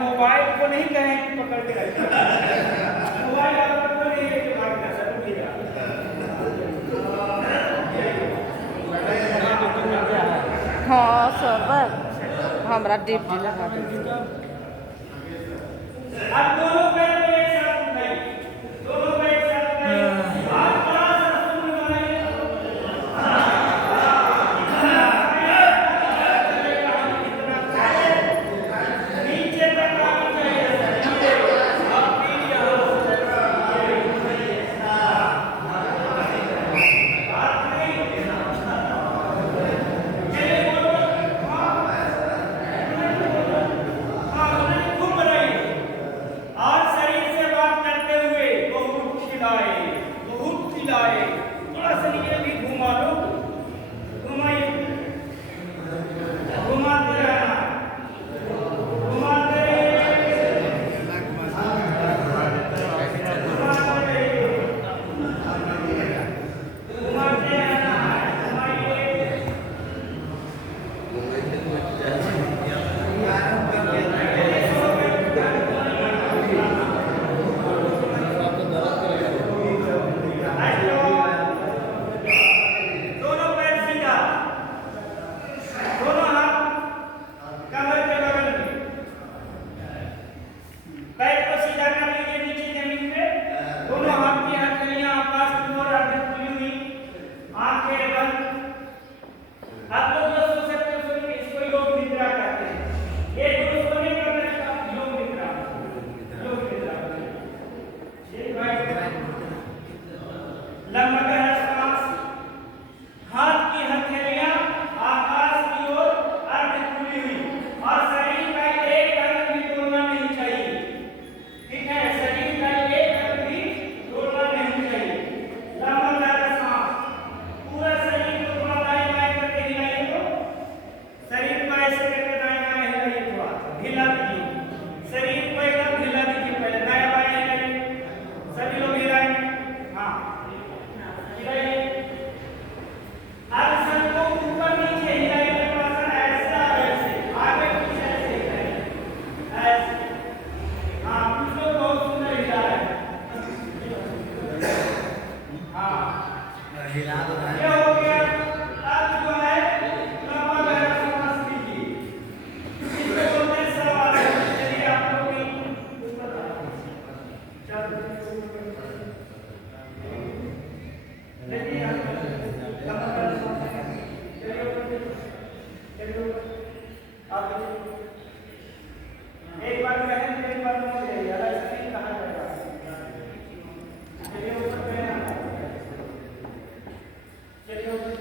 Mobile को नहीं कहें कि पकड़ के रखना, मोबाइल आपको नहीं लेके भागना सर, उठिएगा। हाँ सर हमारा डिप्टी लगा दीजिए। अब दोनों पैर को एक साथ उठाइए, दोनों पैर एक साथ उठाइए, हाथ बड़ा सा शून्य बनाइए। नीचे तक आना चाहिए और शरीर से बात करते हुए बहुत खिलाए, थोड़ा सा नीचे भी घुमा लो, घुमाइए, घुमाते रहना, घुमाते दोनों पैर सीधा, दोनों हाथ कमर के बगल में, पैर को सीधा कर लीजिए नीचे जमीन पे, दोनों हाथ की हथेलियां आकाश की ओर आगे खुली हुई, आंखें बंद। आप लोग जो सो सकते हो सोइए, इसको योग निद्रा कहते हैं। ये जो सोने का तरीका योग निद्रा, योग निद्रा। ये भाई लंबा गहरा सांस, हाथ की हथेलियां आकाश की ओर अर्ध खुली हुई और शरीर का एक अंग भी डोलना नहीं चाहिए, ठीक है, शरीर का एक अंग भी डोलना नहीं चाहिए। लंबा गहरा सांस, पूरा शरीर को थोड़ा दाएं बाएं करके हिलाइए, तो शरीर को ऐसे करके दाएं बाएं हिलाइए, थोड़ा हिला दीजिए, शरीर को एकदम हिला दीजिए, पहले दाएं बाएं हिलाइए, सभी लोग हिलाएंगे, हाँ हिलाइए। अब सर को ऊपर नीचे हिलाइए, थोड़ा सा ऐसा ऐसे, आगे पीछे ऐसे हिलाइए, ऐसे, हाँ कुछ लोग बहुत सुंदर हिला रहे हैं, हाँ ये हो गया। अब जो है लंबा गहरा सांस लीजिए, इसको बोलते हैं शवासन। चलिए आप लोग भी देखिए लंबा गहरा सांस, चलिए ऊपर, चलिए ऊपर, आप एक बार कहें तो एक बार बोल जाइए, ऐसा नहीं कहा जाएगा। चलिए ऊपर कहना, चलिए ऊपर,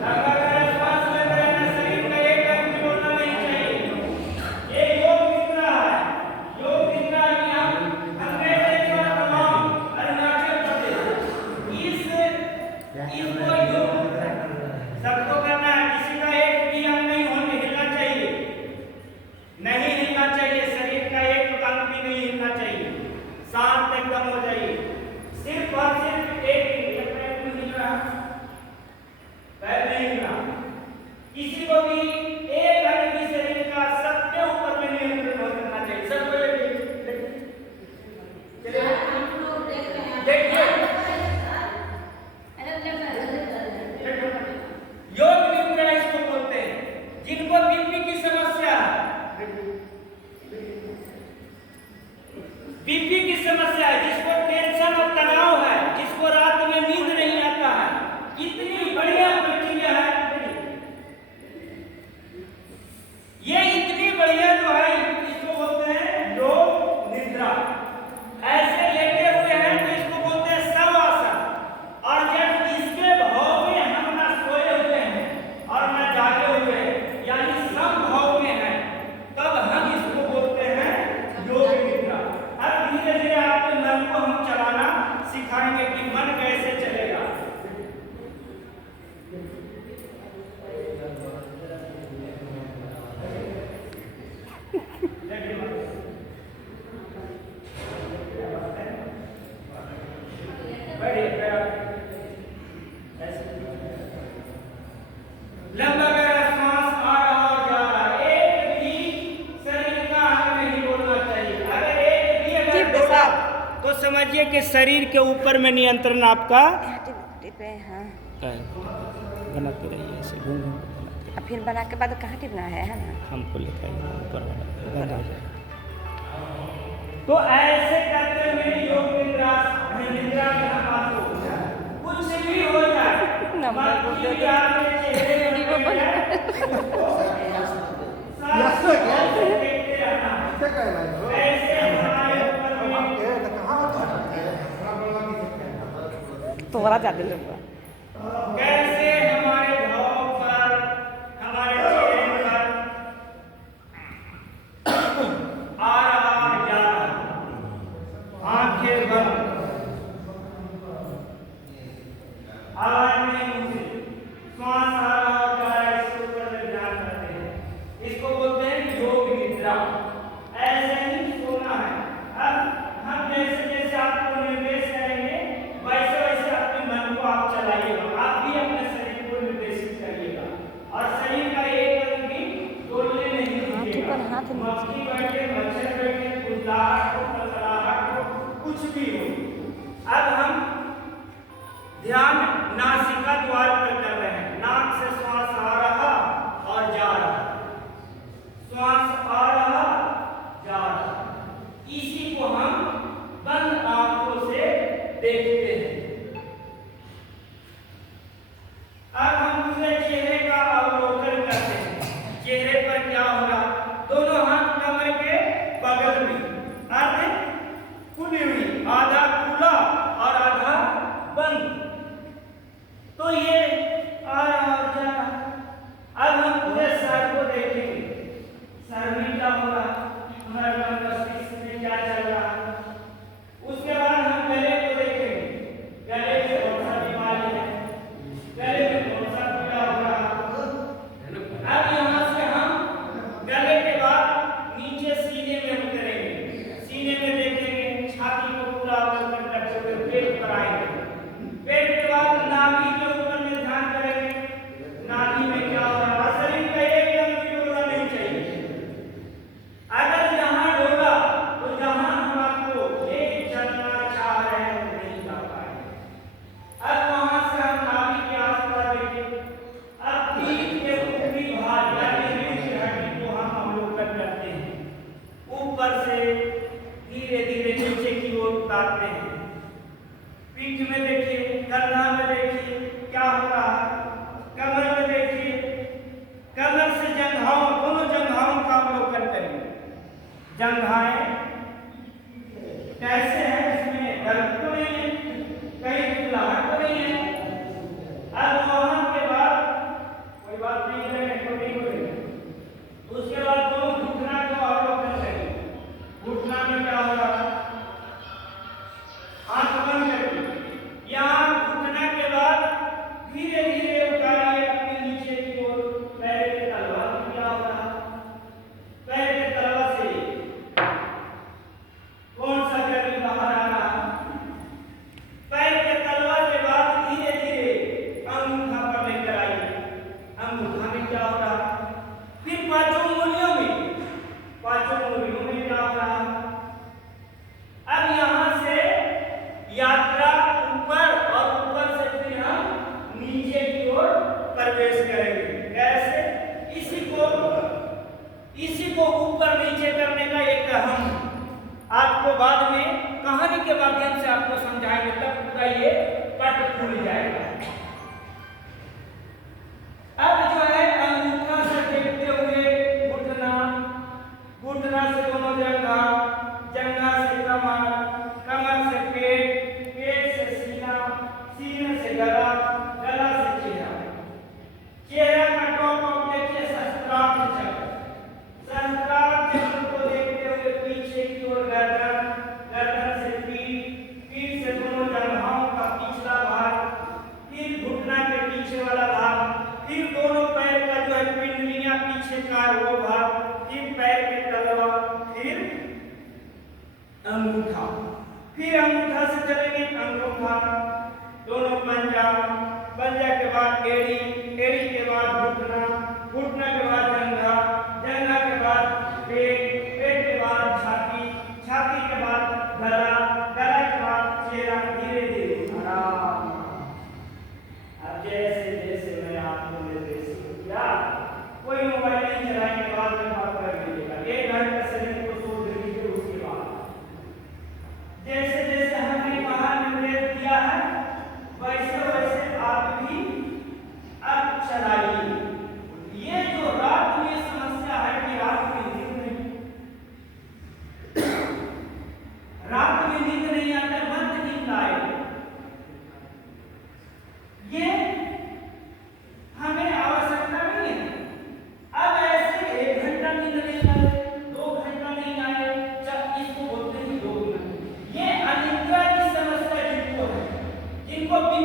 लंबा गहरा सांस लेते रहना, शरीर का एक अंग भी डोलना नहीं चाहिए। ये योग निद्रा है, योग निद्रा की हम अंग्रेजी और तमाम अरुणाचल प्रदेश इसको योग सबको करना है। किसी का एक भी अंग नहीं होने हिलना चाहिए, नहीं हिलना चाहिए, शरीर का एक अंग भी नहीं हिलना चाहिए, शांत एकदम हो जाइए। सिर्फ और सिर्फ एक पैर नहीं हिल रहा, पैर नहीं हिल रहा, किसी को भी एक अंग भी शरीर का सबके ऊपर में नियंत्रण हो करना चाहिए। सबको देखिए योग निद्रा इसको बोलते हैं। जिनको बीपी की समस्या है, बीपी की समस्या है, जिसको टेंशन और तनाव है, जिसको रात में नींद नहीं आता है, इतनी बढ़िया प्रक्रिया है, ये इतनी बढ़िया जो है इसको बोलते हैं योग निद्रा। ऐसे लेटे हुए हैं तो इसको बोलते हैं शवासन। और जब इसके भाव में हम ना सोए हुए हैं और ना जागे हुए हैं, यानी सम भाव में है, तब हम इसको बोलते हैं योग निद्रा। अब धीरे धीरे आपके मन को हम चलाना सिखाएंगे कि मन कैसे चलेगा। के शरीर के ऊपर में नियंत्रण आपका टिपे हाँ। बनाते रहिए ऐसे घूम घूम के बनाते अब फिर बना के बाद कहाँ टिपना है ना? रहिए। हमको लेकर आइए ऊपर वाला बंद हो जाए। तो ऐसे करते हुए योग निद्रा में हम आपको कुछ भी हो जाए नंबर बोल दे मक्खी आपके चेहरे वीडियो पर देखते रहना। ऐसे हमारे ऊपर तोरा ज्यादा लोग कैसे हमारे घाव पर हमारे चेहरे पर आ रहा और जा रहा, आंखें बंद, आवाज नहीं गूंजे, श्वास आ रहा और जा रहा, इसके ऊपर ध्यान करते हैं। इसको बोलते हैं योग निद्रा। ऐसे ही सोना है। अब हम जैसे जैसे आपको निर्देश करेंगे वैसे वैसे अपने मन को आप चलाइएगा। आप भी अपने शरीर को निर्देशित करिएगा और शरीर का एक अंग भी डोलने नहीं दीजिएगा। हाथ नीचे। मक्खी बैठे, मच्छर बैठे, खुजलाहट हो, कचराहट हो, कुछ भी हो। अब हम ध्यान नासिका द्वार पर कर रहे हैं। नाक से श्वास आ रहा और जा रहा, श्वास आ रहा जा रहा, इसी को हम बंद आंखों से देखते हैं। अब हम पूरे चेहरे का अवलोकन करते हैं। चेहरे पर क्या हो रहा, दोनों हाथ कमर के बगल में, आधे खुली हुई, आधा खुला और आधा बंद। तो ये आ रहा और जा रहा। अब हम पूरे सर को देखेंगे, सर में क्या हो रहा, हमारे मस्तिष्क में क्या चल रहा। उसके बाद हम गले को देखेंगे, गले में कौन सा बीमारी है, गले में कौन सा पीड़ा हो रहा। अब यहाँ से हम गले के बाद नीचे सीने में उतरेंगे, सीने में देखेंगे, छाती को पूरा अवलोकन करते हुए पेट पर आएंगे। पेट के बाद नाभि के ऊपर में ध्यान करेंगे, नाभि में क्या हो रहा है। शरीर का एक अंग भी डोलना नहीं चाहिए। अगर यहाँ डोला तो जहाँ हम आपको ले चलना चाह रहे हैं नहीं जा पाएंगे। अब वहाँ से हम नाभि के आसपास देखेंगे। अब पीठ के ऊपरी भाग यानी रीढ़ की हड्डी को हम अवलोकन करते हैं। ऊपर से धीरे धीरे नीचे की ओर उतारते हैं। पीठ में देखिए, कंधा में देखिए क्या हो रहा है, कमर में देखिए, कमर से जंघाओं, दोनों जंघाओं का अवलोकन करिए। जंघाएं कैसे हैं, इसमें दर्द तो नहीं है, कहीं खुजलाहट तो नहीं है। अब वहां के बाद कोई बात नहीं करेंगे, छोटी कोई। उसके बाद दोनों घुटना को अवलोकन करिए। घुटना में क्या हो रहा है, आंख बंद करिए। यहाँ घुटना के बाद धीरे धीरे उतारिए अपने नीचे की ओर। पैर के तलवा में क्या हो रहा, पैर के तलवा से कौन सा गर्मी बाहर आ रहा। पैर के तलवा के बाद धीरे धीरे अंगूठा पर लेकर आइए। अंगूठा में क्या हो रहा, फिर पांचों उंगलियों में, पांचों उंगलियों में क्या हो रहा। अब यहाँ से यात्रा ऊपर और ऊपर से फिर हम नीचे की ओर प्रवेश करेंगे। कैसे, इसी को ऊपर नीचे करने का एक हम आपको बाद में कहानी के माध्यम से आपको समझाएंगे, तब पूरा ये पट खुल जाएगा। अब जो है अंगूठा से देखते हुए घुटना, घुटना से दोनों जंघा, जंघा से कमर, कमर से पेट, पेट से सीना, सीने से गला, गला से चेहरा। चेहरा का टॉप ऑफ देखिए सहस्त्रार्थ चक्र। सहस्त्रार्थ चक्र को देखते हुए पीछे की ओर गर्दन, गर्दन से पीठ, पीठ से दोनों जंघा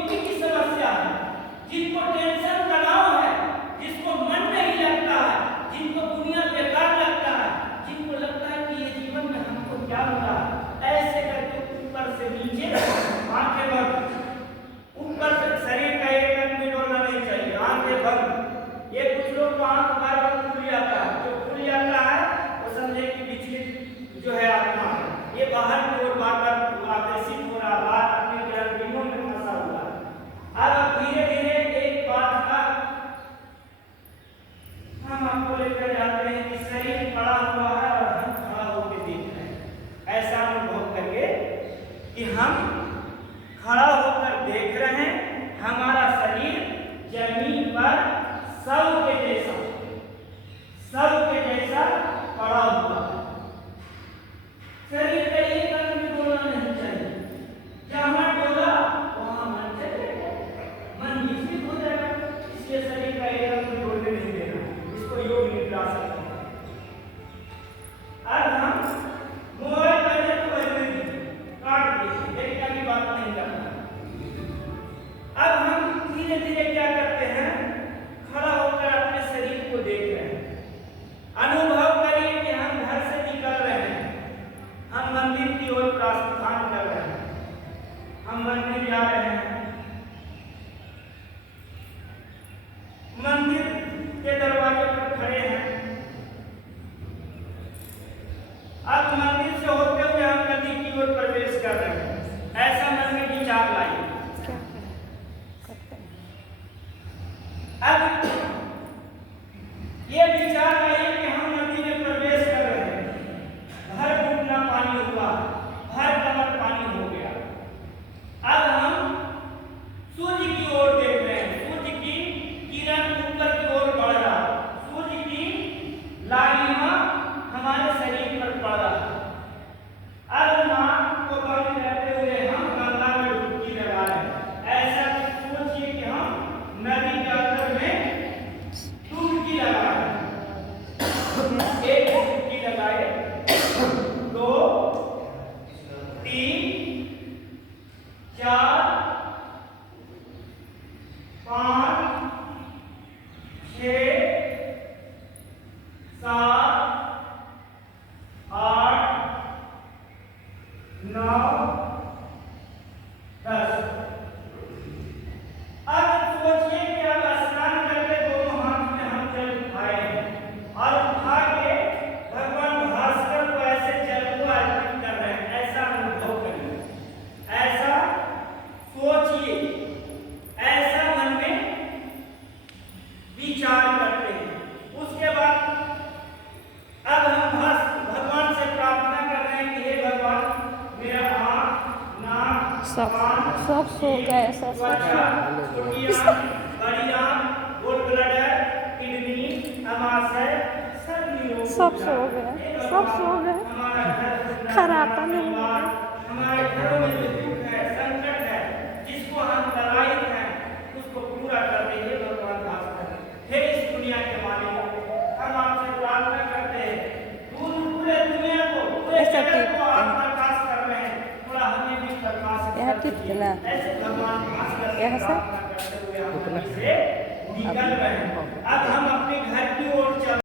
बीपी की समस्या है, जिनको टेंशन तनाव है, जिसको मन नहीं लगता है, जिनको दुनिया बेकार लगता है, जिनको लगता है कि ये जीवन में हमको क्या मिला, ऐसे करके ऊपर से नीचे आंखें बंद, ऊपर से शरीर का एक अंग भी डोलना नहीं चाहिए, आंखें बंद। ये कुछ लोग को आंख बार बार खुल जाता है, जो खुल जाता है वो समझे कि विचलित जो है आत्मा है, ये बाहर की ओर बार बार आकर्षित हो रहा, बाहर अपने ग्रंथियों में फंसा हुआ है। अब धीरे धीरे एक बात का हम आपको लेकर जाते हैं कि शरीर पड़ा हुआ है और हम खड़ा होकर देख रहे हैं, ऐसा अनुभव करके कि हम खड़ा होकर देख रहे हैं, हमारा शरीर जमीन पर शव के जैसा पड़ा हुआ है। शरीर का एक अंग भी डोलना नहीं चाहिए, जहां डोला वहां मन चलेगा, मन विचलित हो जाएगा, इसलिए शरीर का एक अंग भी डोलने नहीं देना, इसको योग निद्रा सकते हैं। अब हम मोबाइल पहले तो वैसे काट देते, देखने की बात नहीं करना। अब हम धीरे धीरे क्या करते हैं, खड़ा होकर अपने शरीर को देख रहे हैं, अनुभव करिए कि हम घर से निकल रहे हैं, हम मंदिर की ओर प्रस्थान कर रहे हैं, हम मंदिर जा रहे हैं, मंदिर के दरवाजे पर खड़े हैं, अब मंदिर से होते हुए हम नदी की ओर प्रवेश कर रहे हैं, ऐसा मन में विचार लाइए। अब ये विचार लाइए कि हम नदी में प्रवेश कर रहे हैं, भर घुटना पानी हुआ, भर कमर पानी हो गया। अब हम सूर्य की ओर देख रहे हैं, सूर्य की किरण ऊपर की ओर बढ़ रहा, सूर्य की लालिमा हमारे शरीर पर पड़ रहा। अब नाक को बंद करते हुए हम गंगा में डुबकी लगा रहे हैं, ऐसा सोचिए कि हम नदी के अंदर में डुबकी लगा रहे हैं। एक डुबकी लगाए, 2 3 4 5 6 7 8 9 10। अब सोचिए कि अब स्नान करके दोनों हाथ में हम जल उठाए और उठा के भगवान भास्कर को ऐसे जल को अर्पित कर रहे हैं, ऐसा अनुभव करिए, ऐसा सोचिए, ऐसा मन में विचार करते हैं। उसके बाद अब हम भगवान से प्रार्थना कर रहे हैं कि हे भगवान, मेरा आँख, नाक, सब सो गए, सब सो गए। छोटी आँख, बड़ी आँख, गोल ब्लडर, किडनी, अमाशय, सब सो गए, सब सो गए, खराटा नहीं हुआ। हमारे घरों में जो दुख है, संकट है, जिसको हम लड़ाई है, उसको पूरा कर दीजिए भगवान भास्कर। हे इस दुनिया के मालिक, हम आपसे प्रार्थना करते हैं, पूरे दुनिया को, पूरे जगत को आप प्रकाश कर रहे हैं, थोड़ा हमें भी प्रकाश यहाँ टिपते ना, ऐसे भगवान भास्कर से यहाँ से प्रार्थना करते हुए हम से निकल रहे हैं। अब हम अपने घर की ओर चल